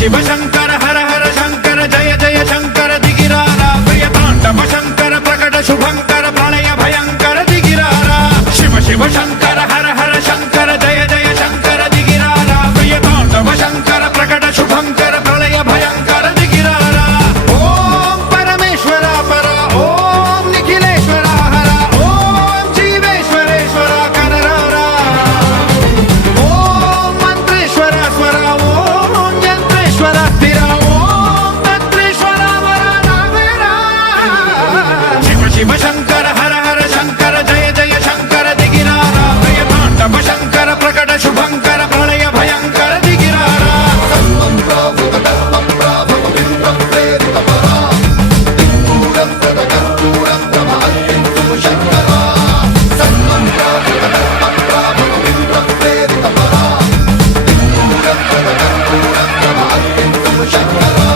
शिव शंकर हर हर शंकर जय जय शंकर दिगिरारा प्रिय तांडव शंकर प्रकट शुभंकर प्रलय भयंकर दिगिरारा शिव शिव शंकर हर हर शंकर जय जय शंकर दिगिरारा प्रिय तांडव शंकर प्रकट शुभंकर प्रलय भयंकर दिगिरारा ओम परमेश्वरा परा ओम निखिलेश्वरा हरा ओम जीवेश्वरेश्वरा कररारा ओम मंत्रेश्वरा स्वरा ओम यंत्रेश्वरा स्थिरा ओम तंत्रेश्वरा वरा नावेरा शिव शिव शंकर हर हर शंकर जय जय शंकर दिगिरारा प्रिय तांडव शंकर प्रकट शुभंकर प्रलय भयंकर दिगिरारा शंकर